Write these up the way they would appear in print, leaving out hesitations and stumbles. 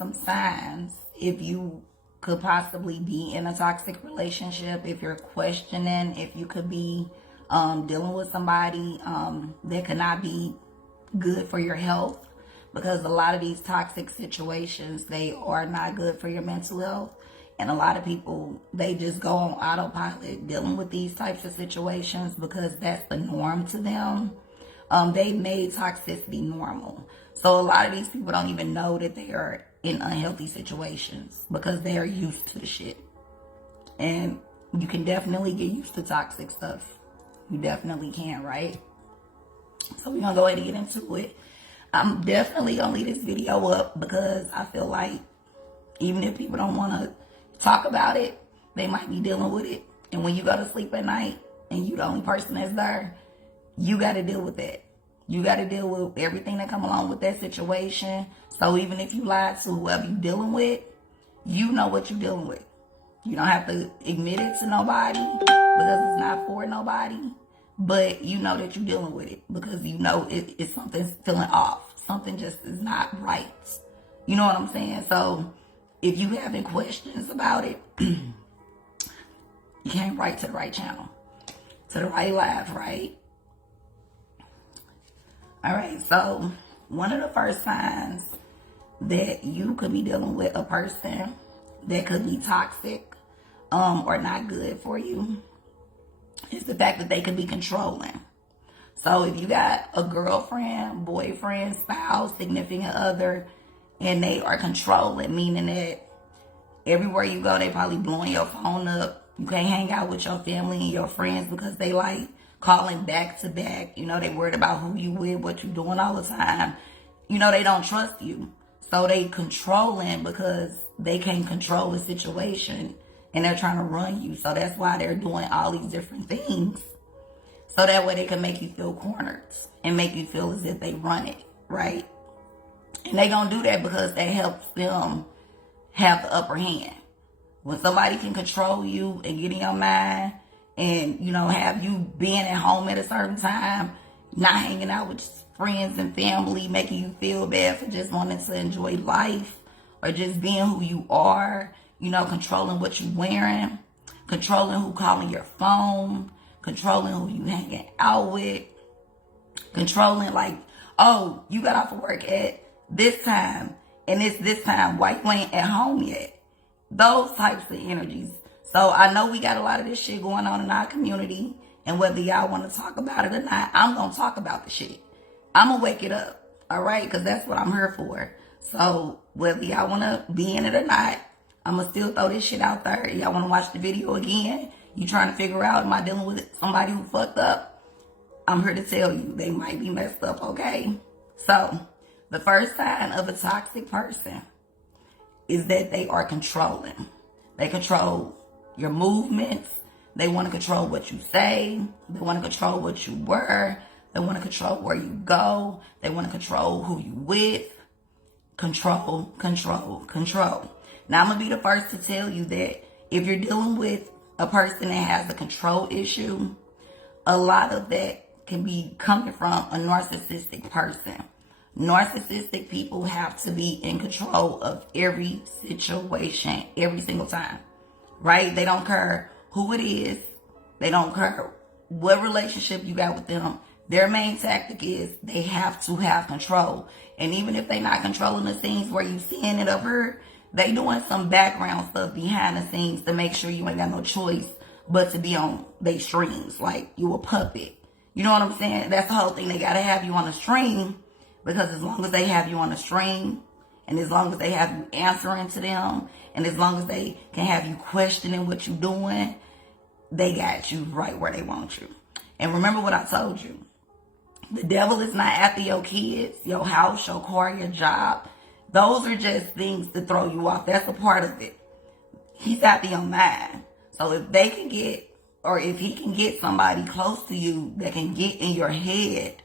some signs if you could possibly be in a toxic relationship, if you're questioning if you could be dealing with somebody that could not be good for your health, because a lot of these toxic situations, they are not good for your mental health. And a lot of people, they just go on autopilot dealing with these types of situations because that's the norm to them. They made toxicity normal. So a lot of these people don't even know that they are in unhealthy situations because they are used to the shit. And you can definitely get used to toxic stuff. You definitely can, right? So we're going to go ahead and get into it. I'm definitely going to leave this video up because I feel like even if people don't want to talk about it, they might be dealing with it. And when you go to sleep at night and you the only person that's there, you got to deal with that. You got to deal with everything that come along with that situation. So even if you lie to whoever you're dealing with, you know what you're dealing with. You don't have to admit it to nobody because it's not for nobody. But you know that you're dealing with it because you know it's something feeling off. Something just is not right. You know what I'm saying? So if you having questions about it, you came right to the right channel, to the right live, right? All right, so one of the first signs that you could be dealing with a person that could be toxic or not good for you is the fact that they could be controlling. So if you got a girlfriend, boyfriend, spouse, significant other, and they are controlling, meaning that everywhere you go, they probably blowing your phone up. You can't hang out with your family and your friends because they like calling back to back. You know, they worried about who you with, what you doing all the time. You know, they don't trust you. So they controlling because they can't control the situation and they're trying to run you. So that's why they're doing all these different things. So that way they can make you feel cornered and make you feel as if they run it, right? And they gonna do that because that helps them have the upper hand. When somebody can control you and get in your mind and, you know, have you being at home at a certain time, not hanging out with friends and family, making you feel bad for just wanting to enjoy life or just being who you are, you know, controlling what you're wearing, controlling who calling your phone, controlling who you hanging out with, controlling like, oh, you got off of work at this time and it's this time, why you ain't at home yet? Those types of energies. So I know we got a lot of this shit going on in our community, and whether y'all want to talk about it or not, I'm going to talk about the shit. I'm going to wake it up, all right? Because that's what I'm here for. So whether y'all want to be in it or not, I'm going to still throw this shit out there. Y'all want to watch the video again? You trying to figure out, am I dealing with somebody who fucked up? I'm here to tell you, they might be messed up, okay? So the first sign of a toxic person is that they are controlling. They control your movements. They want to control what you say. They want to control what you wear. They want to control where you go. They want to control who you with. Control, control, control. Now, I'm going to be the first to tell you that if you're dealing with a person that has a control issue, a lot of that can be coming from a narcissistic person. Narcissistic people have to be in control of every situation, every single time, right? They don't care who it is. They don't care what relationship you got with them. Their main tactic is they have to have control. And even if they're not controlling the scenes where you seeing it over, they doing some background stuff behind the scenes to make sure you ain't got no choice but to be on their streams, like you a puppet. You know what I'm saying? That's the whole thing. They got to have you on the stream. Because as long as they have you on the stream, and as long as they have you answering to them, and as long as they can have you questioning what you're doing, they got you right where they want you. And remember what I told you. The devil is not after your kids, your house, your car, your job. Those are just things to throw you off. That's a part of it. He's after your mind. So if they can get, or if he can get somebody close to you that can get in your head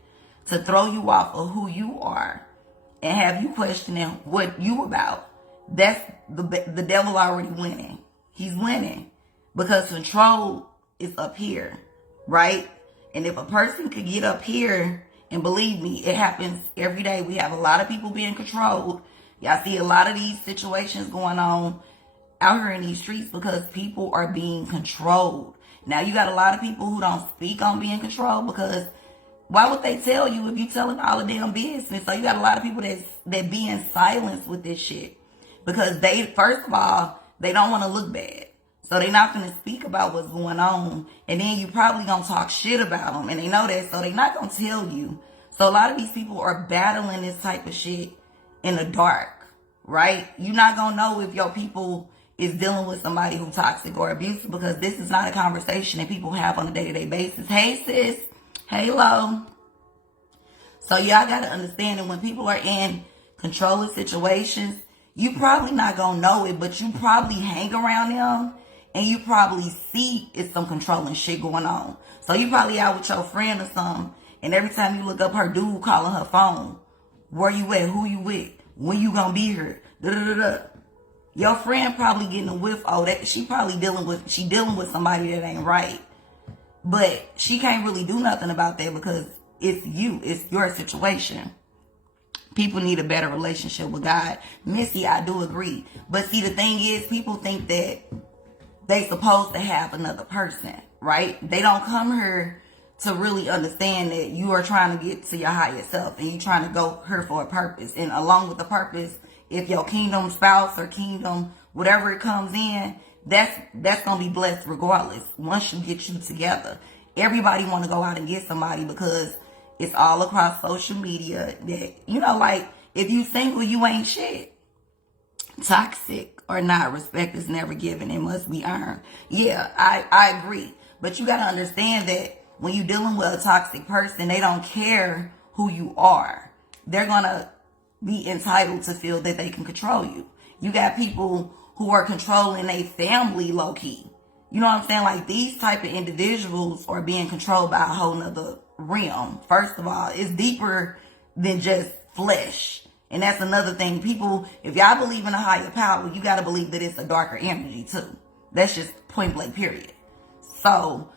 to throw you off of who you are and have you questioning what you about, that's the devil already winning. He's winning because control is up here, right? And if a person could get up here, and believe me, it happens every day. We have a lot of people being controlled Y'all see a lot of these situations going on out here in these streets because people are being controlled. Now, you got a lot of people who don't speak on being controlled because why would they tell you if you telling all the damn business? So you got a lot of people that be in silence with this shit because they, first of all, they don't want to look bad. So they're not going to speak about what's going on. And then you probably going to talk shit about them. And they know that, so they're not going to tell you. So a lot of these people are battling this type of shit in the dark, right? You're not going to know if your people is dealing with somebody who's toxic or abusive because this is not a conversation that people have on a day-to-day basis. Hey, sis. Hey, Lo. So y'all got to understand that when people are in controlling situations, you probably not going to know it, but you probably hang around them and you probably see it's some controlling shit going on. So you probably out with your friend or something, and every time you look up her dude calling her phone, where you at, who you with, when you gonna be here, da-da-da-da. Your friend probably getting a whiff, that she probably dealing with somebody that ain't right. But she can't really do nothing about that because it's your situation. People need a better relationship with God. Missy, I do agree. But see, the thing is, people think that they supposed to have another person, right? They don't come here to really understand that you are trying to get to your higher self and you trying to go here for a purpose. And along with the purpose, if your kingdom spouse or kingdom, whatever it comes in, that's going to be blessed regardless. Once you get you together, everybody want to go out and get somebody because it's all across social media that, like if you single, you ain't shit. Toxic or not, respect is never given. It must be earned. Yeah, I agree. But you got to understand that when you're dealing with a toxic person, they don't care who you are. They're going to be entitled to feel that they can control you. You got people who are controlling a family low key. You know what I'm saying? Like these type of individuals are being controlled by a whole nother realm. First of all, it's deeper than just flesh. And that's another thing. People, if y'all believe in a higher power, you got to believe that it's a darker energy too. That's just point blank period. So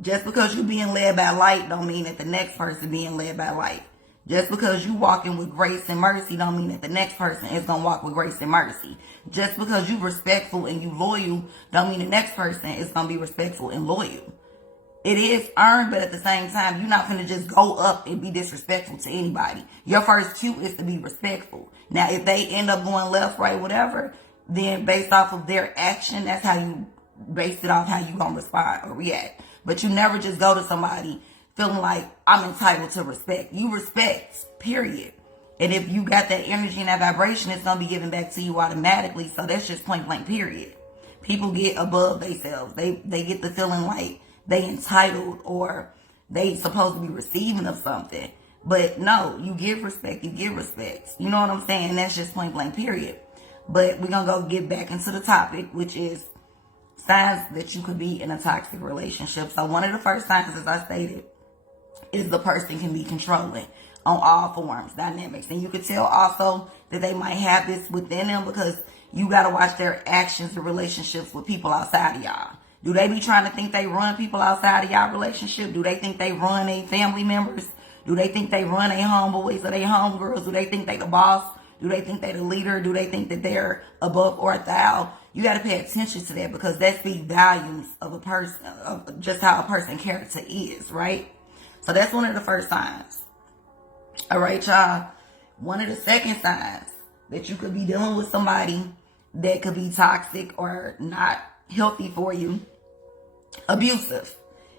just because you being led by light don't mean that the next person being led by light. Just because you walking with grace and mercy don't mean that the next person is going to walk with grace and mercy. Just because you respectful and you loyal don't mean the next person is going to be respectful and loyal. It is earned, but at the same time, you're not going to just go up and be disrespectful to anybody. Your first cue is to be respectful. Now, if they end up going left, right, whatever, then based off of their action, that's how you base it off how you going to respond or react. But you never just go to somebody feeling like I'm entitled to respect. You respect, period. And if you got that energy and that vibration, it's going to be given back to you automatically. So that's just point blank, period. People get above themselves. They get the feeling like they entitled or they supposed to be receiving of something. But no, you give respect, you give respect. You know what I'm saying? That's just point blank, period. But we're going to go get back into the topic, which is signs that you could be in a toxic relationship. So one of the first signs, as I stated, is the person can be controlling on all forms, dynamics. And you could tell also that they might have this within them because you got to watch their actions and relationships with people outside of y'all. Do they be trying to think they run people outside of y'all relationship? Do they think they run their family members? Do they think they run their homeboys or their homegirls? Do they think they the boss? Do they think they the leader? Do they think that they're above or thou? You got to pay attention to that because that speaks volumes of a person, of just how a person's character is, right? So that's one of the first signs. All right, y'all. One of the second signs that you could be dealing with somebody that could be toxic or not healthy for you, abusive.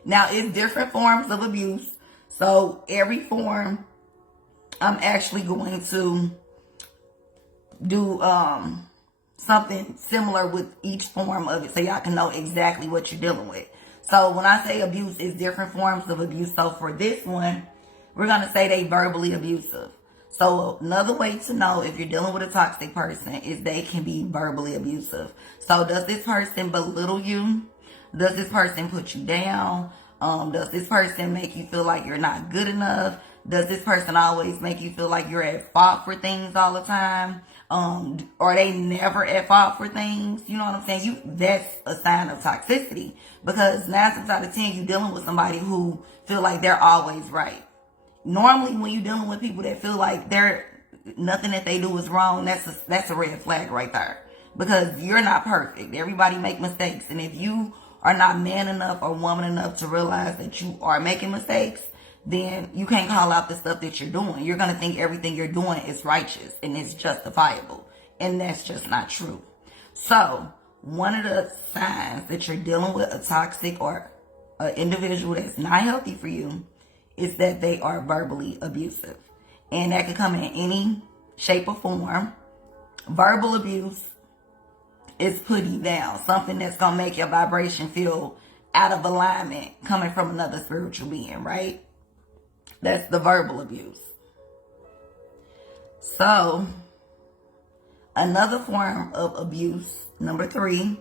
Now, it's different forms of abuse. So every form, I'm actually going to do something similar with each form of it so y'all can know exactly what you're dealing with. So when I say abuse, it's different forms of abuse. So for this one, we're going to say they verbally abusive. So another way to know if you're dealing with a toxic person is they can be verbally abusive. So does this person belittle you? Does this person put you down? Does this person make you feel like you're not good enough? Does this person always make you feel like you're at fault for things all the time? Are they never at fault for things? You know what I'm saying? That's a sign of toxicity because 9 times out of 10, you're dealing with somebody who feel like they're always right. Normally, when you're dealing with people that feel like they're nothing that they do is wrong, that's a red flag right there. Because you're not perfect. Everybody make mistakes. And if you are not man enough or woman enough to realize that you are making mistakes, then you can't call out the stuff that you're doing. You're going to think everything you're doing is righteous and it's justifiable. And that's just not true. So, one of the signs that you're dealing with a toxic or an individual that's not healthy for you is that they are verbally abusive. And that could come in any shape or form. Verbal abuse is putting you down. Something that's going to make your vibration feel out of alignment coming from another spiritual being, right? That's the verbal abuse. So, another form of abuse, number 3,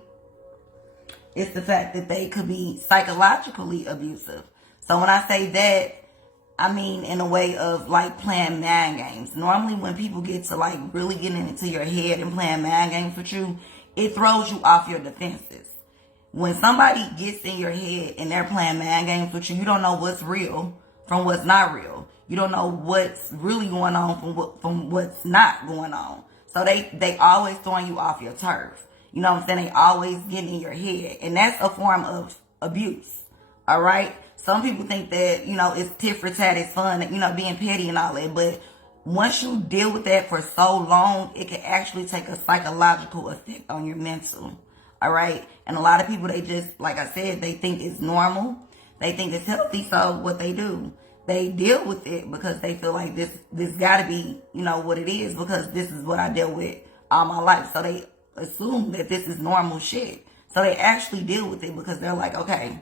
is the fact that they could be psychologically abusive. So when I say that, I mean in a way of like playing mind games. Normally when people get to like really getting into your head and playing mind games with you, it throws you off your defenses. When somebody gets in your head and they're playing mind games with you, you don't know what's real from what's not real. You don't know what's really going on from what's not going on. So they always throwing you off your turf. You know what I'm saying? They always getting in your head. And that's a form of abuse. All right? Some people think that, it's tit for tat, it's fun, being petty and all that. But once you deal with that for so long, it can actually take a psychological effect on your mental. All right? And a lot of people, they just, like I said, they think it's normal. They think it's healthy. So what they do, they deal with it because they feel like this got to be, what it is, because this is what I dealt with all my life. So they assume that this is normal shit. So they actually deal with it because they're like, okay,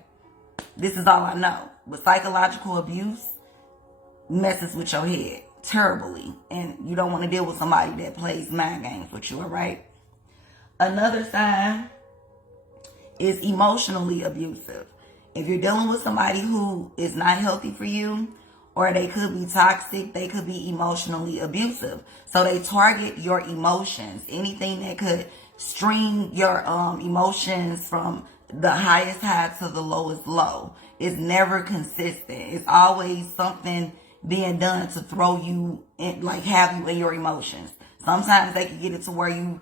this is all I know. But psychological abuse messes with your head terribly. And you don't want to deal with somebody that plays mind games with you, all right? Another sign is emotionally abusive. If you're dealing with somebody who is not healthy for you, or they could be toxic, they could be emotionally abusive. So they target your emotions. Anything that could string your emotions from the highest high to the lowest low. It's never consistent. It's always something being done to throw you in, like have you in your emotions. Sometimes they can get it to where you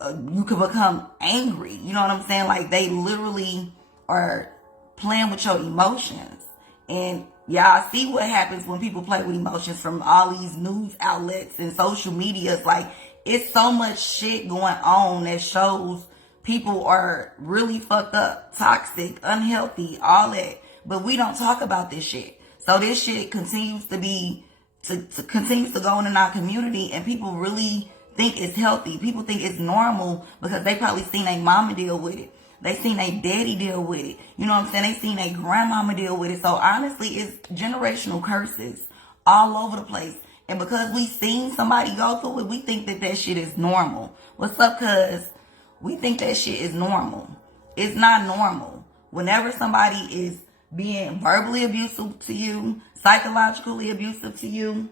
could become angry. You know what I'm saying? Like they literally are playing with your emotions. And y'all see what happens when people play with emotions from all these news outlets and social media. It's like, it's so much shit going on that shows people are really fucked up, toxic, unhealthy, all that. But we don't talk about this shit. So this shit continues continues to go on in our community, and people really think it's healthy. People think it's normal because they probably seen their mama deal with it. They seen their daddy deal with it. You know what I'm saying? They seen their grandmama deal with it. So honestly, it's generational curses all over the place. And because we seen somebody go through it, we think that shit is normal. What's up, cuz? We think that shit is normal. It's not normal. Whenever somebody is being verbally abusive to you, psychologically abusive to you,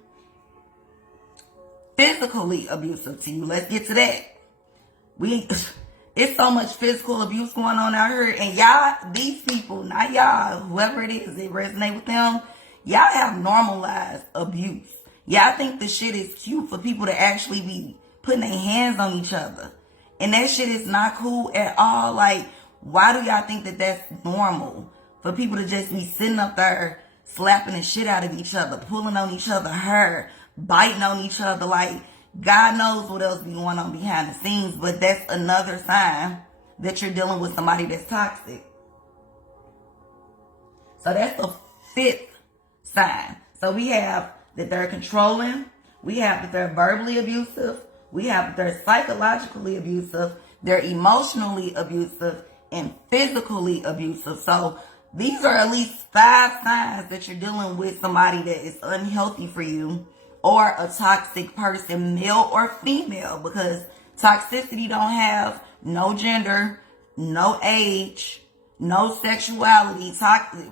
physically abusive to you, let's get to that. It's so much physical abuse going on out here. And y'all, these people, not y'all, whoever it is that resonate with them, y'all have normalized abuse. Y'all think the shit is cute for people to actually be putting their hands on each other. And that shit is not cool at all. Like, why do y'all think that that's normal? For people to just be sitting up there slapping the shit out of each other, pulling on each other's hair, biting on each other. Like, God knows what else be going on behind the scenes. But that's another sign that you're dealing with somebody that's toxic. So that's the 5th sign. So we have that they're controlling. We have that they're verbally abusive. We have that they're psychologically abusive. They're emotionally abusive and physically abusive. So these are at least 5 signs that you're dealing with somebody that is unhealthy for you, or a toxic person, male or female, because toxicity don't have no gender, no age, no sexuality. Toxic,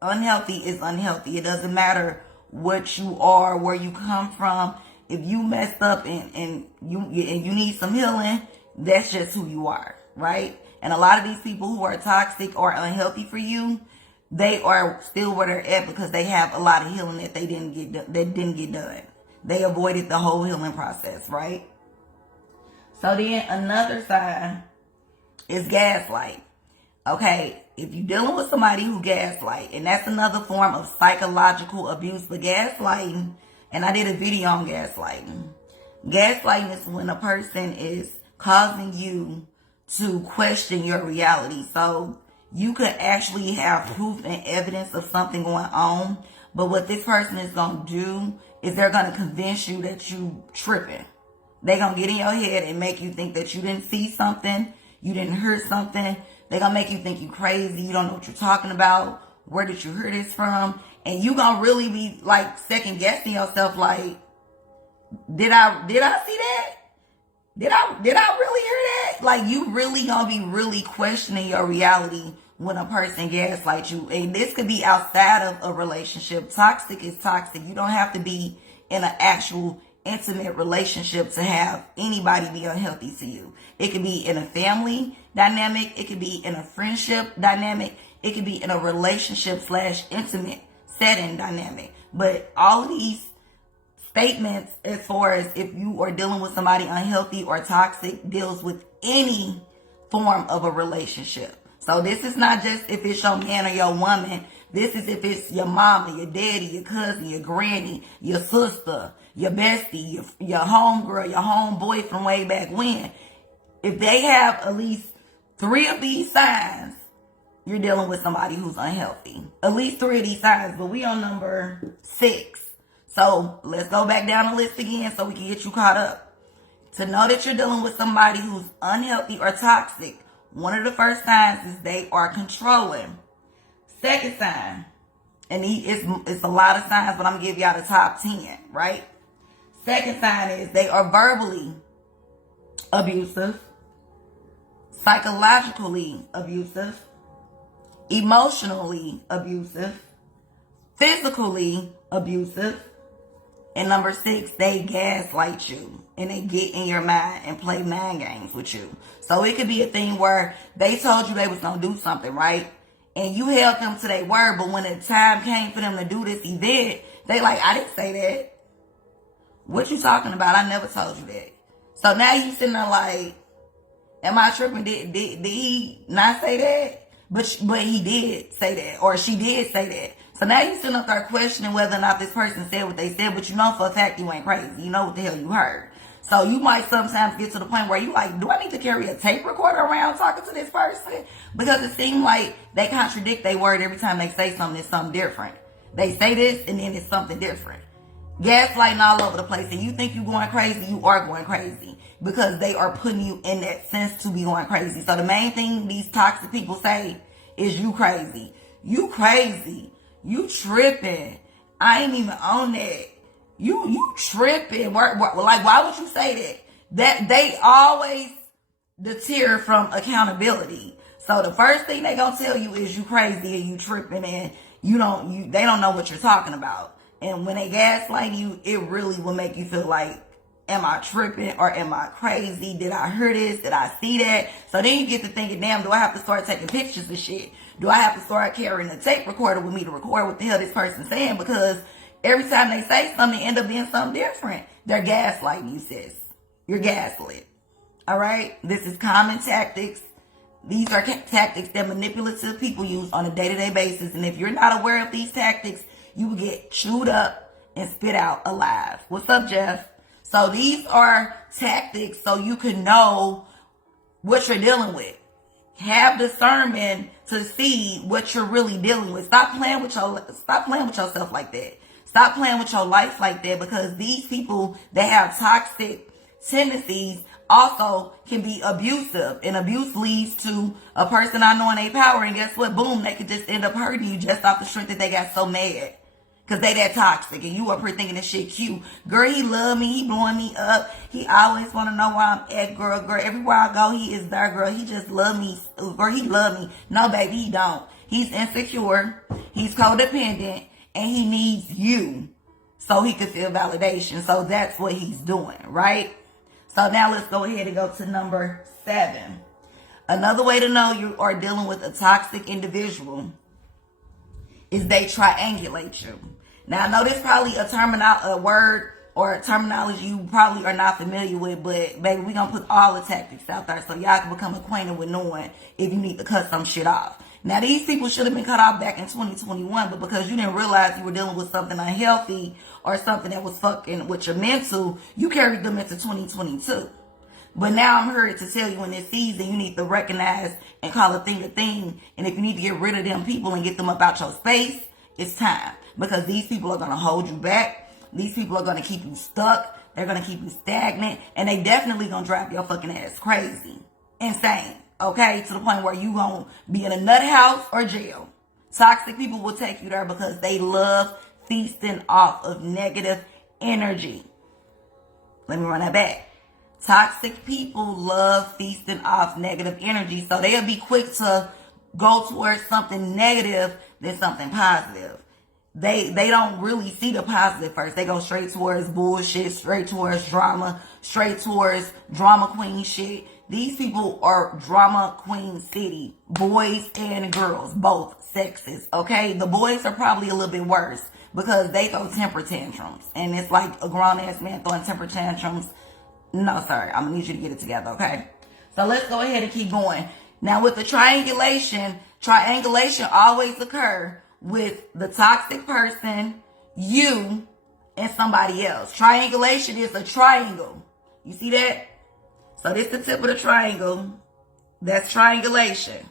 unhealthy is unhealthy. It doesn't matter what you are, where you come from. If you messed up and you need some healing, that's just who you are, right? And a lot of these people who are toxic or unhealthy for you, they are still where they're at because they have a lot of healing that they didn't get done. They avoided the whole healing process, right? So then another sign is gaslight. Okay, if you're dealing with somebody who gaslight, and that's another form of psychological abuse, but gaslighting, and I did a video on gaslighting. Gaslighting is when a person is causing you to question your reality. So you could actually have proof and evidence of something going on, but what this person is going to do is they're going to convince you that you tripping. They're going to get in your head and make you think that you didn't see something, you didn't hear something. They're going to make you think you crazy, you don't know what you're talking about, where did you hear this from? And you going to really be like second guessing yourself like, did I see that? Did I really hear that? Like, you really gonna be really questioning your reality when a person gaslights you. And this could be outside of a relationship. Toxic is toxic. You don't have to be in an actual intimate relationship to have anybody be unhealthy to you. It could be in a family dynamic. It could be in a friendship dynamic. It could be in a relationship / intimate setting dynamic. But all of these statements, as far as if you are dealing with somebody unhealthy or toxic, deals with any form of a relationship. So this is not just if it's your man or your woman. This is if it's your mama, your daddy, your cousin, your granny, your sister, your bestie, your homegirl, your homeboy from way back when. If they have at least 3 of these signs, you're dealing with somebody who's unhealthy. At least 3 of these signs, but we on number 6. So let's go back down the list again so we can get you caught up. To know that you're dealing with somebody who's unhealthy or toxic, one of the first signs is they are controlling. Second sign, and it's a lot of signs, but I'm going to give y'all the top 10, right? Second sign is they are verbally abusive, psychologically abusive, emotionally abusive, physically abusive. And number 6, they gaslight you and they get in your mind and play mind games with you. So it could be a thing where they told you they was going to do something, right? And you held them to their word, but when the time came for them to do this event, they like, I didn't say that. What you talking about? I never told you that. So now you sitting there like, am I tripping? Did he not say that? But he did say that, or she did say that. So now you sitting up there questioning whether or not this person said what they said, but you know for a fact you ain't crazy. You know what the hell you heard. So you might sometimes get to the point where you like, do I need to carry a tape recorder around talking to this person? Because it seems like they contradict their word every time they say something. It's something different. They say this and then it's something different. Gaslighting all over the place, and you think you're going crazy, you are going crazy because they are putting you in that sense to be going crazy. So the main thing these toxic people say is you crazy. You crazy. You tripping. I ain't even on that. You tripping. Like, why would you say that? That they always deter from accountability. So the first thing they gonna tell you is you crazy and you tripping and they don't know what you're talking about. And when they gaslight you, it really will make you feel like, am I tripping or am I crazy? Did I hear this? Did I see that? So then you get to thinking, damn, do I have to start taking pictures of shit? Do I have to start carrying a tape recorder with me to record what the hell this person's saying? Because every time they say something, it end up being something different. They're gaslighting you, sis. You're gaslit. All right? This is common tactics. These are tactics that manipulative people use on a day-to-day basis. And if you're not aware of these tactics, you will get chewed up and spit out alive. What's up, Jeff? So these are tactics so you can know what you're dealing with. Have discernment to see what you're really dealing with. Stop playing with yourself like that. Stop playing with your life like that, because these people that have toxic tendencies also can be abusive, and abuse leads to a person not knowing their power, and guess what? Boom, they could just end up hurting you just off the strength that they got so mad. Cause they that toxic, and you up here thinking this shit cute. Girl, he love me, he blowing me up. He always wanna know where I'm at, girl. Everywhere I go, he is there, girl. He just love me, girl, he love me. No, baby, he don't. He's insecure, he's codependent, and he needs you so he can feel validation. So that's what he's doing, right? So now let's go ahead and go to number 7. Another way to know you are dealing with a toxic individual is they triangulate you. Now, I know this is probably a word or terminology you probably are not familiar with, but baby, we gonna put all the tactics out there so y'all can become acquainted with knowing if you need to cut some shit off. Now, these people should have been cut off back in 2021, but because you didn't realize you were dealing with something unhealthy or something that was fucking with your mental, you carried them into 2022. But now I'm here to tell you in this season, you need to recognize and call a thing. And if you need to get rid of them people and get them up out your space, it's time. Because these people are going to hold you back. These people are going to keep you stuck. They're going to keep you stagnant. And they definitely going to drive your fucking ass crazy. Insane. Okay, to the point where you gonna be in a nut house or jail. Toxic people will take you there because they love feasting off of negative energy. Let me run that back. Toxic people love feasting off negative energy, so they'll be quick to go towards something negative than something positive. They don't really see the positive first. They go straight towards bullshit, straight towards drama, straight towards drama queen shit. These people are drama queen city, boys and girls, both sexes, okay? The boys are probably a little bit worse because they throw temper tantrums. And it's like a grown-ass man throwing temper tantrums. No, sir, I'm going to need you to get it together, okay? So let's go ahead and keep going. Now, with the triangulation always occur with the toxic person, you, and somebody else. Triangulation is a triangle. You see that? So this is the tip of the triangle. That's triangulation.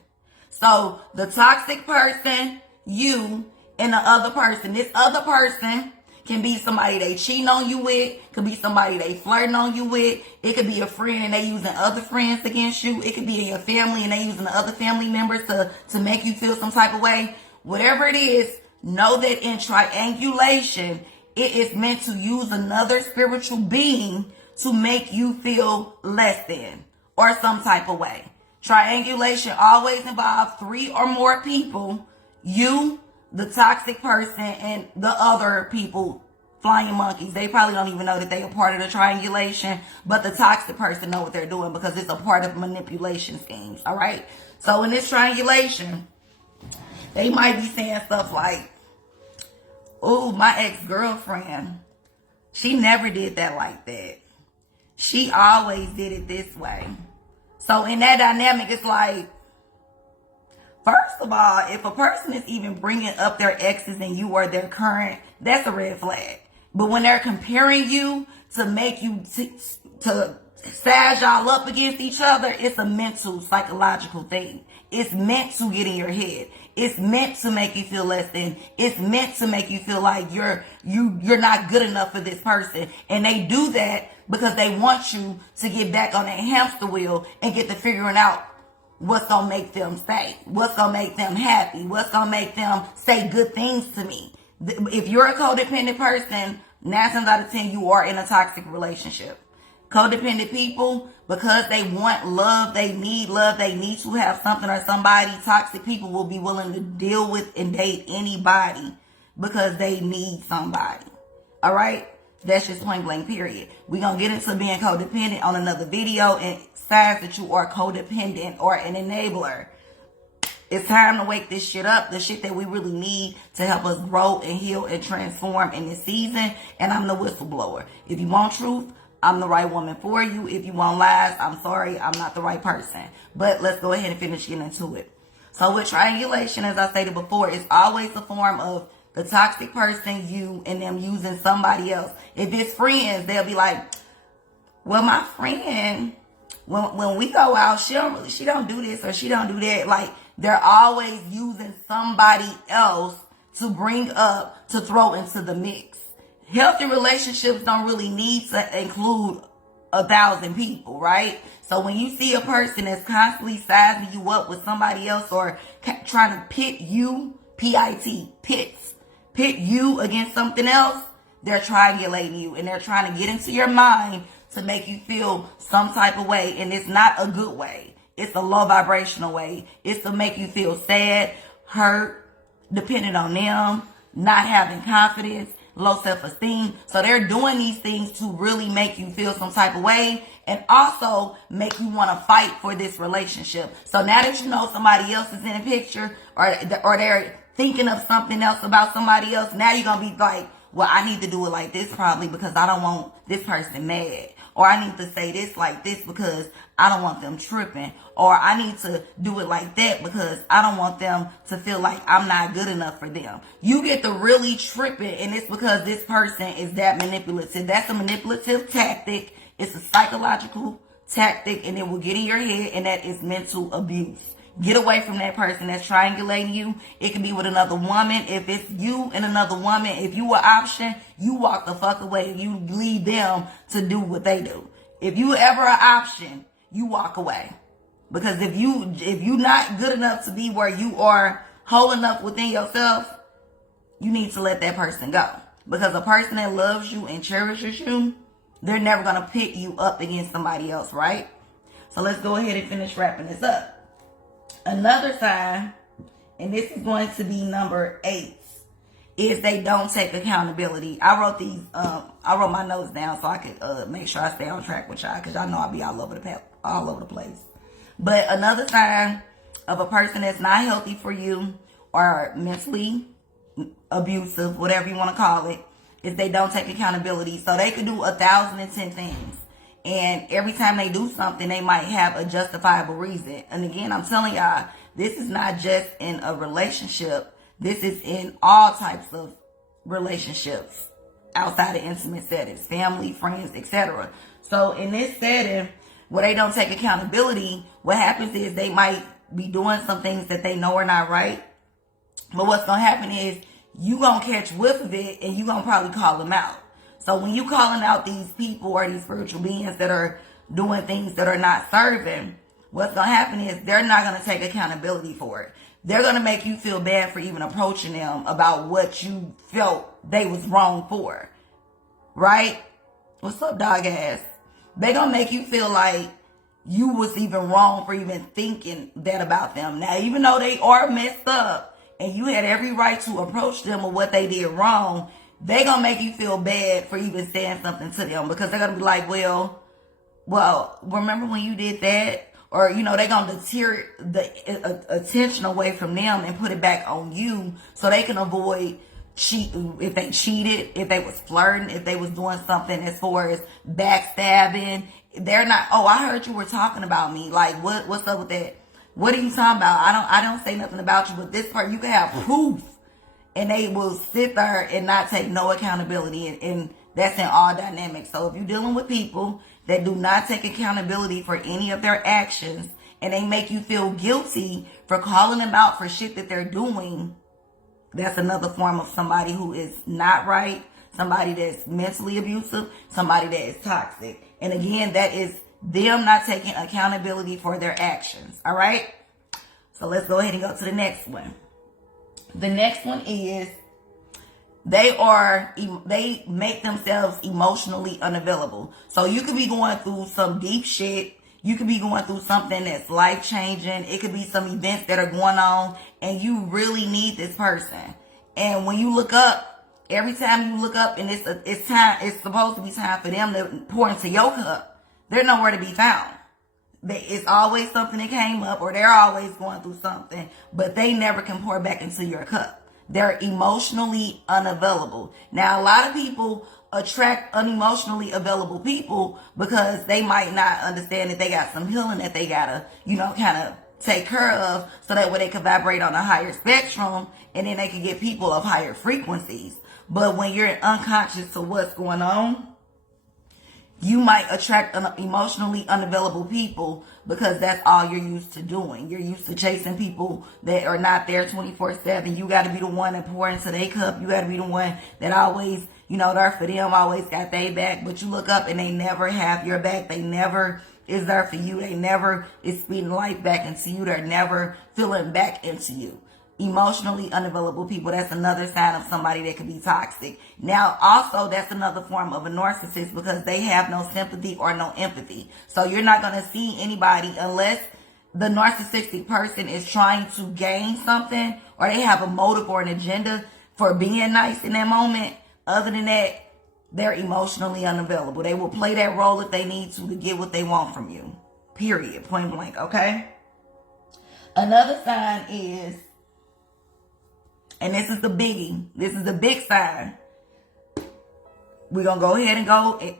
So the toxic person, you, and the other person. This other person can be somebody they cheating on you with. Could be somebody they flirting on you with. It could be a friend and they using other friends against you. It could be in your family and they using the other family members to make you feel some type of way. Whatever it is, know that in triangulation, it is meant to use another spiritual being to make you feel less than or some type of way. Triangulation always involves 3 or more people. You, the toxic person, and the other people, flying monkeys. They probably don't even know that they are part of the triangulation, but the toxic person know what they're doing because it's a part of manipulation schemes, all right? So in this triangulation, they might be saying stuff like, oh, my ex-girlfriend, she never did that like that. She always did it this way. So in that dynamic, it's like, first of all, if a person is even bringing up their exes and you are their current, that's a red flag. But when they're comparing you to make you, to size y'all up against each other, it's a mental, psychological thing. It's meant to get in your head. It's meant to make you feel less than. It's meant to make you feel like you're not good enough for this person. And they do that because they want you to get back on that hamster wheel and get to figuring out what's going to make them stay, what's going to make them happy, what's going to make them say good things to me. If you're a codependent person, 9 times out of 10, you are in a toxic relationship. Codependent people, because they want love, they need to have something or somebody. Toxic people will be willing to deal with and date anybody because they need somebody. All right? That's just point blank, period. We're going to get into being codependent on another video and signs that you are codependent or an enabler. It's time to wake this shit up, the shit that we really need to help us grow and heal and transform in this season. And I'm the whistleblower. If you want truth, I'm the right woman for you. If you want lies, I'm sorry, I'm not the right person. But let's go ahead and finish getting into it. So with triangulation, as I stated before, it's always a form of the toxic person, you, and them using somebody else. If it's friends, they'll be like, well, my friend, when we go out, she don't do this or she don't do that. Like, they're always using somebody else to bring up, to throw into the mix. Healthy relationships don't really need to include 1,000 people, right? So when you see a person that's constantly sizing you up with somebody else or trying to pit you, pit you against something else, they're triangulating you and they're trying to get into your mind to make you feel some type of way. And it's not a good way. It's a low vibrational way. It's to make you feel sad, hurt, dependent on them, not having confidence, low self-esteem. So they're doing these things to really make you feel some type of way and also make you want to fight for this relationship. So now that you know somebody else is in the picture or they're thinking of something else about somebody else, now you're going to be like, well, I need to do it like this probably because I don't want this person mad. Or I need to say this like this because I don't want them tripping. Or I need to do it like that because I don't want them to feel like I'm not good enough for them. You get to really tripping, and it's because this person is that manipulative. That's a manipulative tactic. It's a psychological tactic, and it will get in your head, and that is mental abuse. Get away from that person that's triangulating you. It can be with another woman. If it's you and another woman, if you an option, you walk the fuck away. You leave them to do what they do. If you ever an option, you walk away. Because if you not good enough to be where you are whole enough within yourself, you need to let that person go. Because a person that loves you and cherishes you, they're never going to pick you up against somebody else, right? So let's go ahead and finish wrapping this up. Another sign, and this is going to be number 8, is they don't take accountability. I wrote my notes down so I could make sure I stay on track with y'all, because y'all know I'll be all over the place. But another sign of a person that's not healthy for you or mentally abusive, whatever you want to call it, is they don't take accountability. So they could do 1,010 things. And every time they do something, they might have a justifiable reason. And again, I'm telling y'all, this is not just in a relationship. This is in all types of relationships outside of intimate settings, family, friends, etc. So in this setting, where they don't take accountability, what happens is they might be doing some things that they know are not right. But what's going to happen is you going to catch whiff of it, and you going to probably call them out. So when you calling out these people or these spiritual beings that are doing things that are not serving, what's going to happen is they're not going to take accountability for it. They're going to make you feel bad for even approaching them about what you felt they was wrong for. Right? What's up, dog ass? They're going to make you feel like you was even wrong for even thinking that about them. Now, even though they are messed up and you had every right to approach them with what they did wrong, they gonna make you feel bad for even saying something to them, because they're gonna be like, well, remember when you did that? Or, they're gonna deter the attention away from them and put it back on you so they can avoid if they cheated, if they was flirting, if they was doing something as far as backstabbing. They're not, oh, I heard you were talking about me. Like, what's up with that? What are you talking about? I don't say nothing about you, but this part, you can have proof. And they will sit there and not take no accountability. And that's in all dynamics. So if you're dealing with people that do not take accountability for any of their actions, and they make you feel guilty for calling them out for shit that they're doing, that's another form of somebody who is not right, somebody that's mentally abusive, somebody that is toxic. And again, that is them not taking accountability for their actions. All right? So let's go ahead and go to the next one. The next one is they make themselves emotionally unavailable. So you could be going through some deep shit. You could be going through something that's life-changing. It could be some events that are going on, and you really need this person. And when you look up, every time you look up and it's supposed to be time for them to pour into your cup, they're nowhere to be found. It's always something that came up, or they're always going through something, but they never can pour back into your cup. They're emotionally unavailable. Now, a lot of people attract unemotionally available people because they might not understand that they got some healing that they gotta, kind of take care of, so that way they can vibrate on a higher spectrum, and then they can get people of higher frequencies. But when you're unconscious to what's going on, you might attract emotionally unavailable people because that's all you're used to doing. You're used to chasing people that are not there 24/7. You got to be the one that pour into their cup. You got to be the one that always, there for them, always got their back. But you look up and they never have your back. They never is there for you. They never is speeding life back into you. They're never feeling back into you. Emotionally unavailable people, that's another sign of somebody that could be toxic. Now, also, that's another form of a narcissist, because they have no sympathy or no empathy. So you're not going to see anybody unless the narcissistic person is trying to gain something, or they have a motive or an agenda for being nice in that moment. Other than that, they're emotionally unavailable. They will play that role if they need to get what they want from you. Period. Point blank. Okay? Another sign is, and this is the biggie, this is the big sign, we're going to go ahead and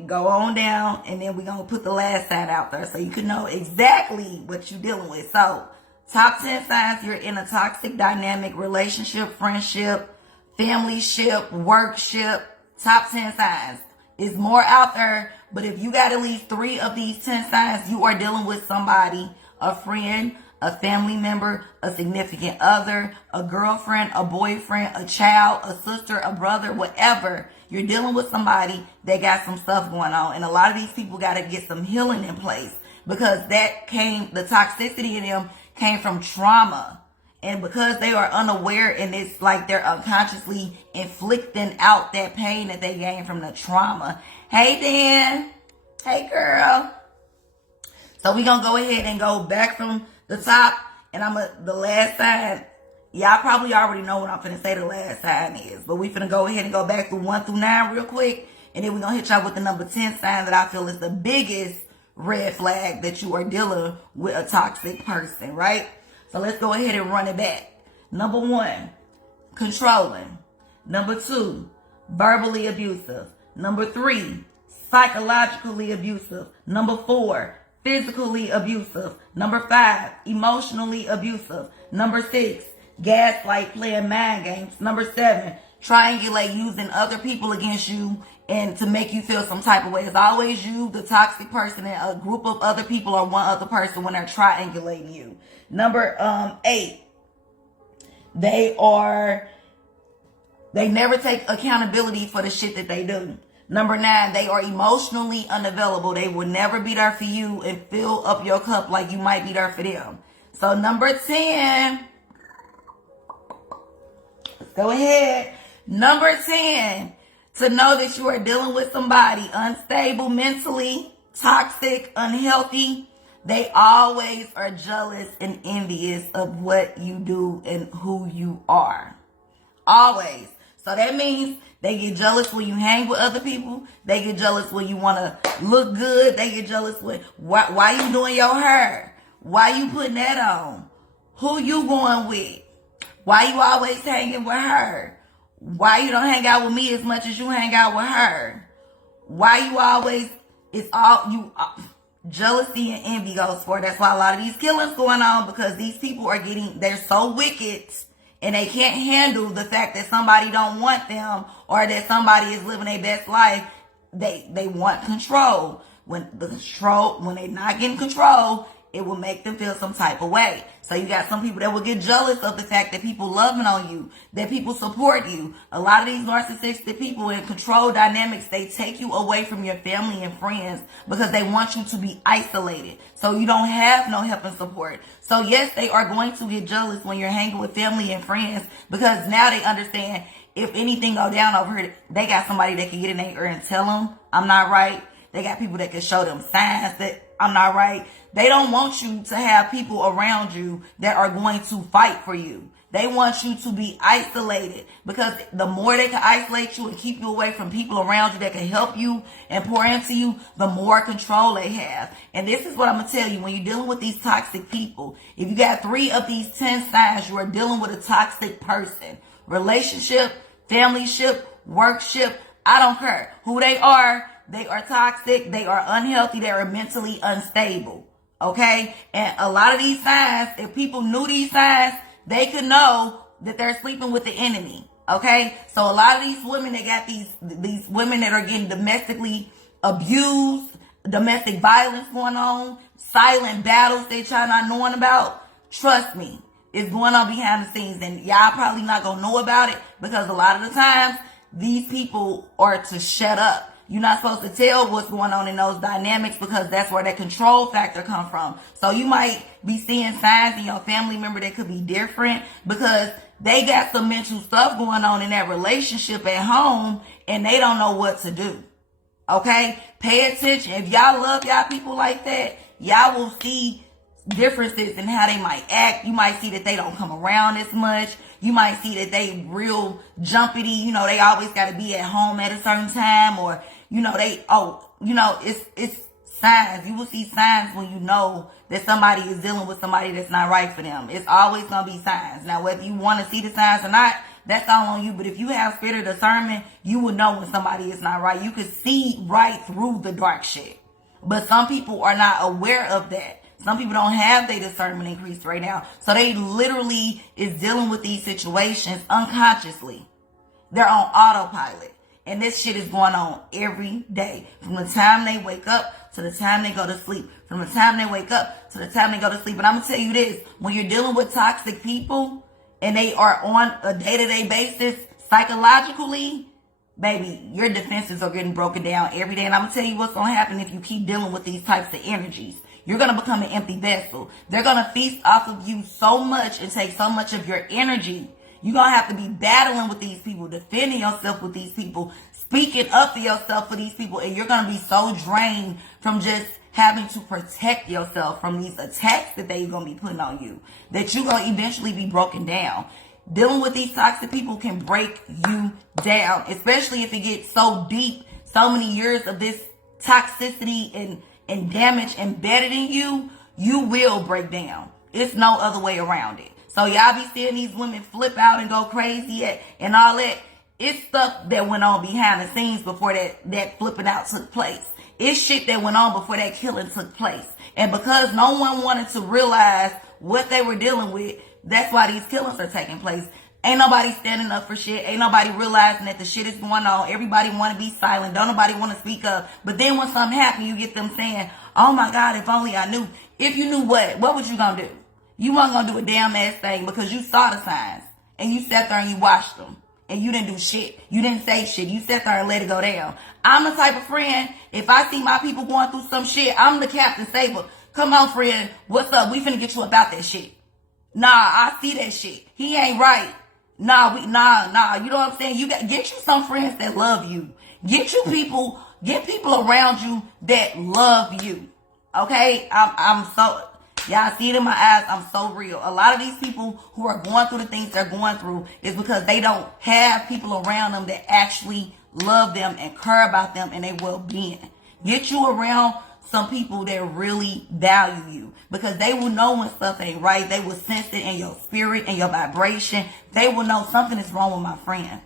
go on down, and then we're going to put the last sign out there so you can know exactly what you're dealing with. So, top 10 signs you're in a toxic dynamic relationship, friendship, family ship, work ship. Top 10 signs. Is more out there, but if you got at least 3 of these 10 signs, you are dealing with somebody, a friend, a family member, a significant other, a girlfriend, a boyfriend, a child, a sister, a brother, whatever. You're dealing with somebody that got some stuff going on. And a lot of these people got to get some healing in place, because the toxicity in them came from trauma. And because they are unaware, and it's like they're unconsciously inflicting out that pain that they gained from the trauma. Hey, Dan. Hey, girl. So we're going to go ahead and go back from the top. And the last sign, y'all probably already know what I'm finna say the last sign is. But we finna go ahead and go back through 1 through 9 real quick. And then we're going to hit y'all with the number 10 sign that I feel is the biggest red flag that you are dealing with a toxic person, right? So let's go ahead and run it back. Number 1, controlling. Number 2, verbally abusive. Number 3, psychologically abusive. Number 4, physically abusive. Number 5, emotionally abusive. Number 6, gaslight, playing mind games. Number 7, triangulate, using other people against you and to make you feel some type of way. It's always you, the toxic person, and a group of other people or one other person when they're triangulating you. Number 8, they never take accountability for the shit that they do. Number 9, they are emotionally unavailable. They will never be there for you and fill up your cup like you might be there for them. So number 10, let's go ahead. Number 10, to know that you are dealing with somebody unstable mentally, toxic, unhealthy. They always are jealous and envious of what you do and who you are. Always. So that means they get jealous when you hang with other people. They get jealous when you want to look good. They get jealous when, why you doing your hair? Why you putting that on? Who you going with? Why you always hanging with her? Why you don't hang out with me as much as you hang out with her? Why you always, it's all you, jealousy and envy goes for. That's why a lot of these killings going on, because these people are they're so wicked and they can't handle the fact that somebody don't want them or that somebody is living their best life. They want control. When they're not getting control, it will make them feel some type of way. So you got some people that will get jealous of the fact that people loving on you, that people support you. A lot of these narcissistic people in control dynamics, they take you away from your family and friends because they want you to be isolated. So you don't have no help and support. So yes, they are going to get jealous when you're hanging with family and friends, because now they understand if anything go down over here, they got somebody that can get in their ear and tell them, I'm not right. They got people that can show them signs that I'm not right. They don't want you to have people around you that are going to fight for you. They want you to be isolated, because the more they can isolate you and keep you away from people around you that can help you and pour into you, the more control they have. And this is what I'm going to tell you. When you're dealing with these toxic people, if you got 3 of these 10 signs, you are dealing with a toxic person. Relationship, family ship, work ship, I don't care who they are toxic, they are unhealthy, they are mentally unstable. Okay? And a lot of these signs, if people knew these signs, they could know that they're sleeping with the enemy. Okay? So a lot of these women, they got these women that are getting domestically abused, domestic violence going on, silent battles they try not knowing about. Trust me, it's going on behind the scenes, and y'all probably not gonna know about it, because a lot of the times these people are to shut up. You're not supposed to tell what's going on in those dynamics, because that's where that control factor come from. So you might be seeing signs in your family member that could be different because they got some mental stuff going on in that relationship at home and they don't know what to do. Okay? Pay attention. If y'all love y'all people like that, y'all will see differences in how they might act. You might see that they don't come around as much. You might see that they real jumpity. You know, they always got to be at home at a certain time, or, you know, it's signs. You will see signs when you know that somebody is dealing with somebody that's not right for them. It's always going to be signs. Now, whether you want to see the signs or not, that's all on you. But if you have spirit of discernment, you will know when somebody is not right. You can see right through the dark shit. But some people are not aware of that. Some people don't have their discernment increased right now. So they literally is dealing with these situations unconsciously. They're on autopilot. And this shit is going on every day. From the time they wake up to the time they go to sleep. From the time they wake up to the time they go to sleep. And I'm going to tell you this. When you're dealing with toxic people and they are on a day-to-day basis, psychologically, baby, your defenses are getting broken down every day. And I'm going to tell you what's going to happen if you keep dealing with these types of energies. You're going to become an empty vessel. They're going to feast off of you so much and take so much of your energy. You're going to have to be battling with these people, defending yourself with these people, speaking up for yourself for these people. And you're going to be so drained from just having to protect yourself from these attacks that they're going to be putting on you, that you're going to eventually be broken down. Dealing with these toxic people can break you down, especially if it gets so deep, so many years of this toxicity and damage embedded in you, you will break down. It's no other way around it. So y'all be seeing these women flip out and go crazy and all that. It's stuff that went on behind the scenes before that flipping out took place. It's shit that went on before that killing took place. And because no one wanted to realize what they were dealing with, that's why these killings are taking place. Ain't nobody standing up for shit. Ain't nobody realizing that the shit is going on. Everybody want to be silent. Don't nobody want to speak up. But then when something happens, you get them saying, oh my God, if only I knew. If you knew what was you going to do? You weren't going to do a damn ass thing because you saw the signs. And you sat there and you watched them. And you didn't do shit. You didn't say shit. You sat there and let it go down. I'm the type of friend, if I see my people going through some shit, I'm the Captain Saber. Come on, friend. What's up? We finna get you about that shit. Nah, I see that shit. He ain't right. Nah. You know what I'm saying? Get you some friends that love you. Get people around you that love you. Okay? I'm so, y'all see it in my eyes. I'm so real. A lot of these people who are going through the things they're going through is because they don't have people around them that actually love them and care about them and their well-being. Get you around some people that really value you, because they will know when stuff ain't right. They will sense it in your spirit and your vibration. They will know something is wrong with my friend.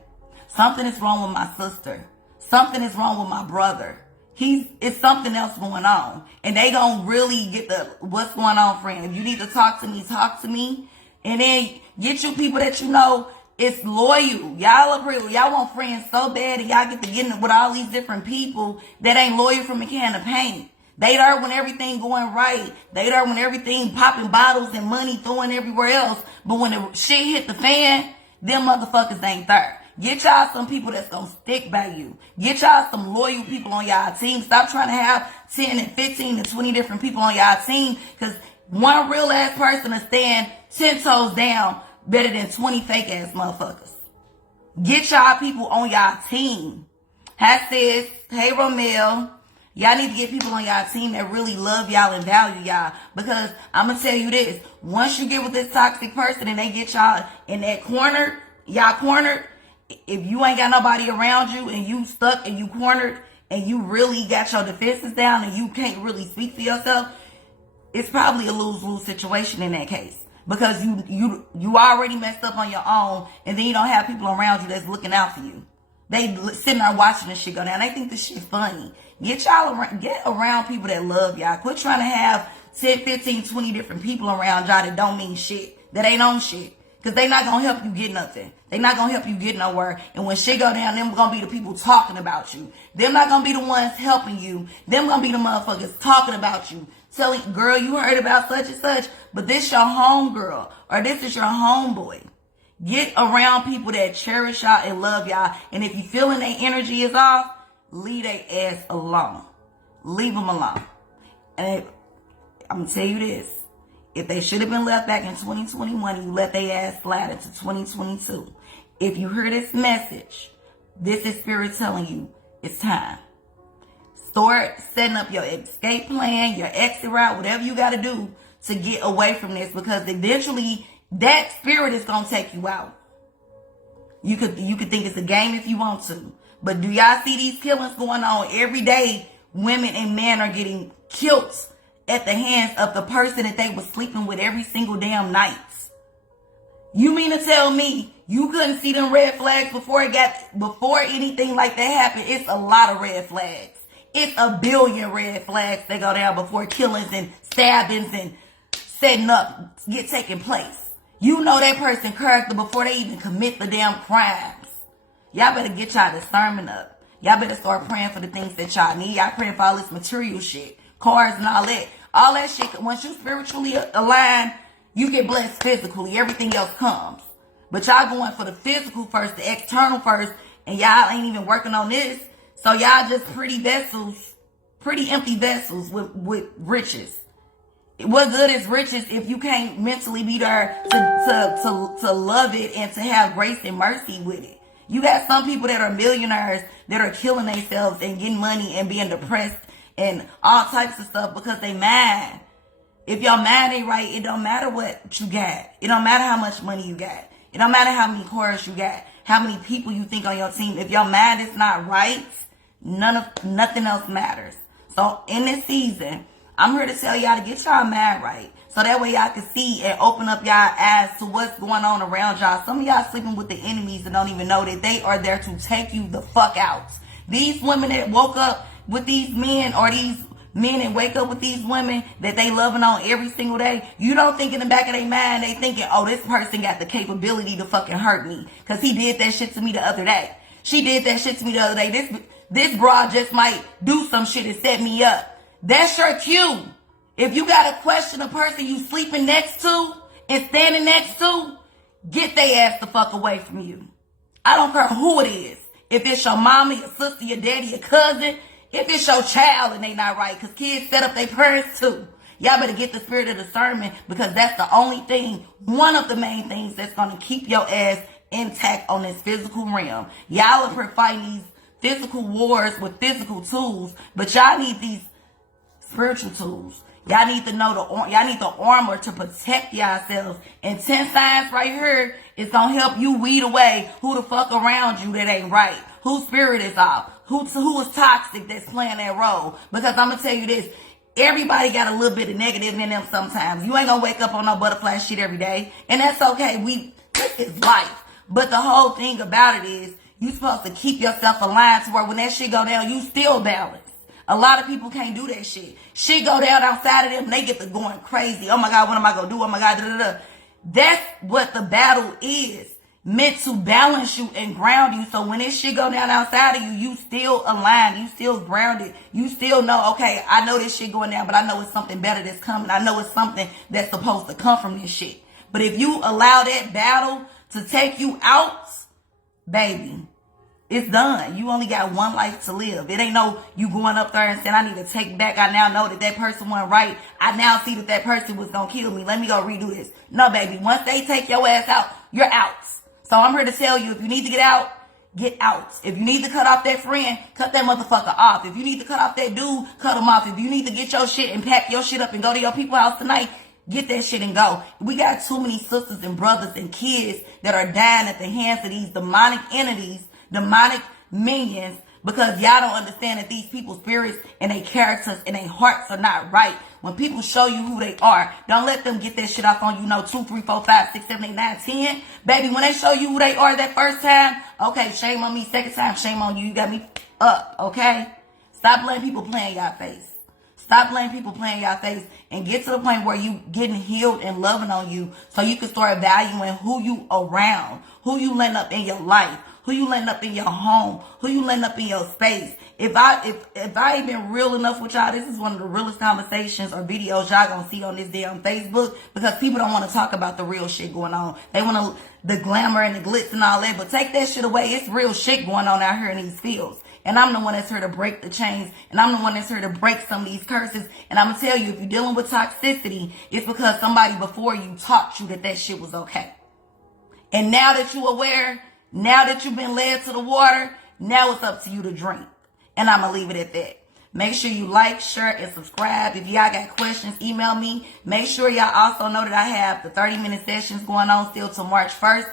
Something is wrong with my sister. Something is wrong with my brother. It's something else going on. And they gonna really get the what's going on, friend. If you need to talk to me, talk to me. And then get you people that you know it's loyal. Y'all are real. Y'all want friends so bad and y'all get to get with all these different people that ain't loyal from a can of paint. They there when everything going right. They there when everything popping bottles and money throwing everywhere else. But when the shit hit the fan, them motherfuckers ain't there. Get y'all some people that's gonna stick by you. Get y'all some loyal people on y'all team. Stop trying to have 10 and 15 and 20 different people on y'all team, because one real ass person is stand 10 toes down better than 20 fake ass motherfuckers. Get y'all people on y'all team. Hi sis, hey Romel. Y'all need to get people on y'all team that really love y'all and value y'all. Because I'm going to tell you this. Once you get with this toxic person and they get y'all in that corner, y'all cornered, if you ain't got nobody around you and you stuck and you cornered and you really got your defenses down and you can't really speak for yourself, it's probably a lose-lose situation in that case. Because you already messed up on your own, and then you don't have people around you that's looking out for you. They sitting there watching this shit go down. They think this shit's funny. Get around people that love y'all. Quit trying to have 10, 15, 20 different people around y'all that don't mean shit, that ain't on shit. Because they not going to help you get nothing. They not going to help you get nowhere. And when shit go down, them going to be the people talking about you. Them not going to be the ones helping you. Them going to be the motherfuckers talking about you. Telling, girl, you heard about such and such, but this your homegirl, or this is your homeboy. Get around people that cherish y'all and love y'all. And if you feeling their energy is off, leave their ass alone. Leave them alone. And I'm going to tell you this. If they should have been left back in 2021 and you let their ass slide into 2022, if you hear this message, this is spirit telling you it's time. Start setting up your escape plan, your exit route, whatever you got to do to get away from this, because eventually that spirit is going to take you out. You could think it's a game if you want to. But do y'all see these killings going on every day? Women and men are getting killed at the hands of the person that they were sleeping with every single damn night. You mean to tell me You couldn't see them red flags before anything like that happened. It's a lot of red flags. It's a billion red flags that go down before killings and stabbings and setting up get taking place. You know that person's character before they even commit the damn crimes. Y'all better get y'all discernment up. Y'all better start praying for the things that y'all need. Y'all praying for all this material shit, cars and all that. All that shit, once you spiritually align, you get blessed physically. Everything else comes. But y'all going for the physical first, the external first, and y'all ain't even working on this. So y'all just pretty vessels, pretty empty vessels with riches. What good is riches if you can't mentally be there to love it and to have grace and mercy with it? You got some people that are millionaires that are killing themselves and getting money and being depressed and all types of stuff because they mad. If your mind ain't right, it don't matter what you got. It don't matter how much money you got. It don't matter how many cars you got, how many people you think on your team. If your mind is not right, nothing else matters. So in this season, I'm here to tell y'all to get y'all mind right. So that way y'all can see and open up y'all eyes to what's going on around y'all. Some of y'all sleeping with the enemies and don't even know that they are there to take you the fuck out. These women that woke up with these men, or these men that wake up with these women that they loving on every single day, you don't think in the back of their mind they thinking, oh, this person got the capability to fucking hurt me because he did that shit to me the other day. She did that shit to me the other day. This broad just might do some shit and set me up. That's your cue. If you got to question a person you sleeping next to and standing next to, get their ass the fuck away from you. I don't care who it is. If it's your mama, your sister, your daddy, your cousin, if it's your child and they not right, because kids set up their parents too. Y'all better get the spirit of discernment, because that's the only thing, one of the main things that's going to keep your ass intact on this physical realm. Y'all are fighting these physical wars with physical tools, but y'all need these spiritual tools. Y'all need to know y'all need the armor to protect yourselves. And 10 signs right here is gonna help you weed away who the fuck around you that ain't right, whose spirit is off, who is toxic that's playing that role. Because I'm gonna tell you this, everybody got a little bit of negative in them sometimes. You ain't gonna wake up on no butterfly shit every day, and that's okay. This is life. But the whole thing about it is you supposed to keep yourself aligned to where when that shit go down, you still balanced. A lot of people can't do that shit. Shit go down outside of them, they get to going crazy. Oh my God, what am I gonna do? Oh my God, da da da. That's what the battle is. Meant to balance you and ground you. So when this shit go down outside of you, you still aligned, you still grounded. You still know, okay, I know this shit going down, but I know it's something better that's coming. I know it's something that's supposed to come from this shit. But if you allow that battle to take you out, baby, it's done. You only got one life to live. It ain't no you going up there and saying, I need to take back. I now know that person wasn't right. I now see that person was going to kill me. Let me go redo this. No, baby. Once they take your ass out, you're out. So I'm here to tell you, if you need to get out, get out. If you need to cut off that friend, cut that motherfucker off. If you need to cut off that dude, cut him off. If you need to get your shit and pack your shit up and go to your people's house tonight, get that shit and go. We got too many sisters and brothers and kids that are dying at the hands of these demonic entities, demonic minions, because y'all don't understand that these people's spirits and their characters and their hearts are not right. When people show you who they are, don't let them get that shit off on you, 2, 3, 4, 5, 6, 7, 8, 9, 10. Baby, when they show you who they are that first time, okay, shame on me. Second time, shame on you. You got me up, okay? Stop letting people play in your face. Stop letting people play in your face and get to the point where you getting healed and loving on you, so you can start valuing who you around, who you letting up in your life, who you letting up in your home, who you letting up in your space. If I ain't been real enough with y'all, this is one of the realest conversations or videos y'all gonna see on this damn Facebook, because people don't want to talk about the real shit going on. They want the glamour and the glitz and all that, but take that shit away. It's real shit going on out here in these fields. And I'm the one that's here to break the chains. And I'm the one that's here to break some of these curses. And I'm going to tell you, if you're dealing with toxicity, it's because somebody before you taught you that shit was okay. And now that you're aware, now that you've been led to the water, now it's up to you to drink. And I'm going to leave it at that. Make sure you like, share, and subscribe. If y'all got questions, email me. Make sure y'all also know that I have the 30-minute sessions going on still till March 1st.